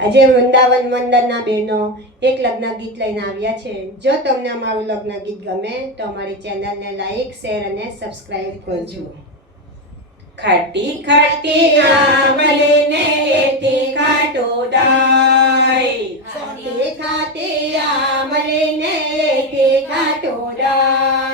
આજે વૃંદાવન મંદરના બહેનો એક લગ્ન ગીત લઈને આવ્યા છે. જો તમને અમારું લગ્ન ગીત ગમે તો અમારી ચેનલને લાઈક શેર અને સબસ્ક્રાઈબ કરજો. ખાટી ખાટી આંબલીને એથી ખાટો દાય. ખાતે ખાતે આમલીને એથી ખાટો ડાય.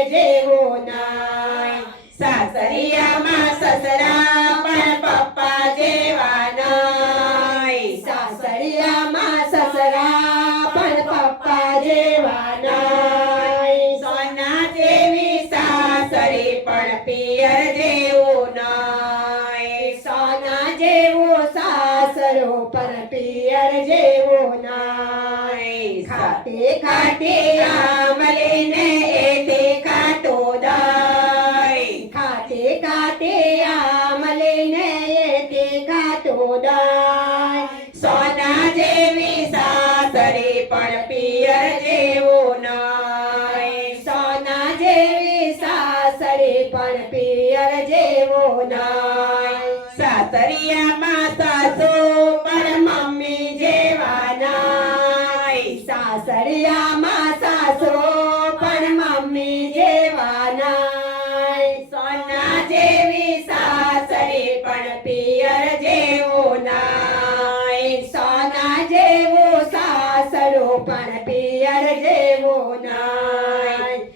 પિયર જેવો નાય સાસરિયામાં સસરા પણ પપ્પા જેવા નાય સાસરિયામાં સસરા પણ પપ્પા જેવા નાય સોના જેવી સાસરી પણ પિયર જેવું નાય સોના જેવો સાસરો પણ પિયર જેવો નાય પણ પિયર જેવો નાય સાસરિયામાં સાસુ પણ મમ્મી જેવા નાય સાસરિયામાં સાસો પણ મમ્મી જેવા નાય સોના જેવી સાસરી પણ પિયર જેવો નાય સોના જેવો સાસરો પણ પિયર જેવો નાય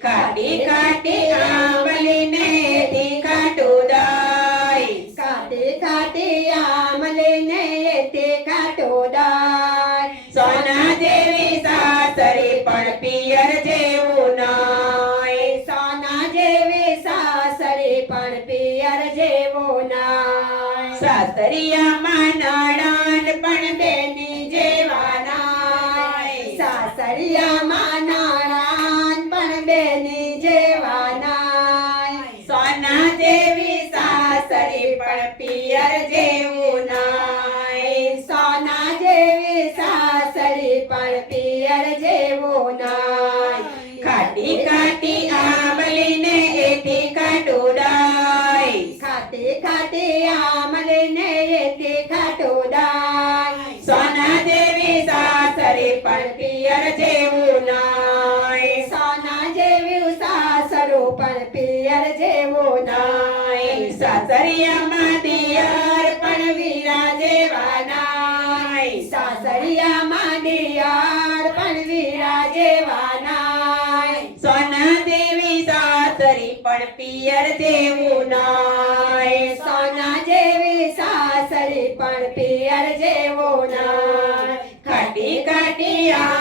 કાટી કાટી આંબલીને એથી ખાટું દાય કાતે કાતે આમલીને તે કાટો ડાય સોના જેવી સાસરી પણ પિયર જેવું નાય. સોના જેવી સાસરે પણ પિયર જેવો નાય. સાસરિયામાં નાણાન પણ બેની જેવા નાય. સાસરિયામાં પણ પિયર જેવું નાય. સોના જેવી સાસરી પણ પિયર જેવું નાય ખાટી ખાટી આંબલીને એથી ખાટોડાય ખાટી ખાટી ખાતે આમલીને તે ખાટો સોના જેવી સાસરી પણ પિયર જેવું સાસરિયામાં દિયર પણ વીરા જેવા નાય સાસરિયામાં દિયાર પણ વીરા જેવા નાય સોના દેવી સાસરી પણ પિયર જેવું નાય સોના જેવી સાસરી પણ પિયર જેવું નાય ખાટી ખાટી આમલીને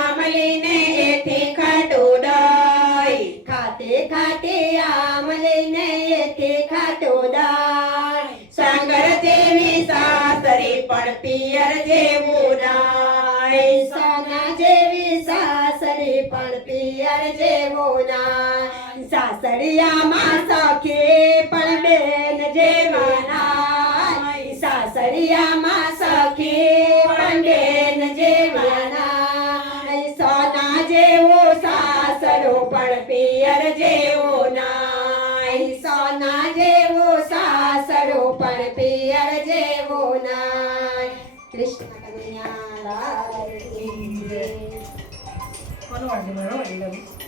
પણ પિયર જેવું નાય સોના જેવી સાસરી પણ પિયર જેવો નાય સાસરિયામાં સખી પણ બેન જેવા નાય સાસરિયામાં સખી પણ બેન જેવા નાય સોના જેવો સાસરો પણ પિયર જેવો નાય સોના જેવો સાસરો પણ પિયર જેવો નાય કૃષ્ણ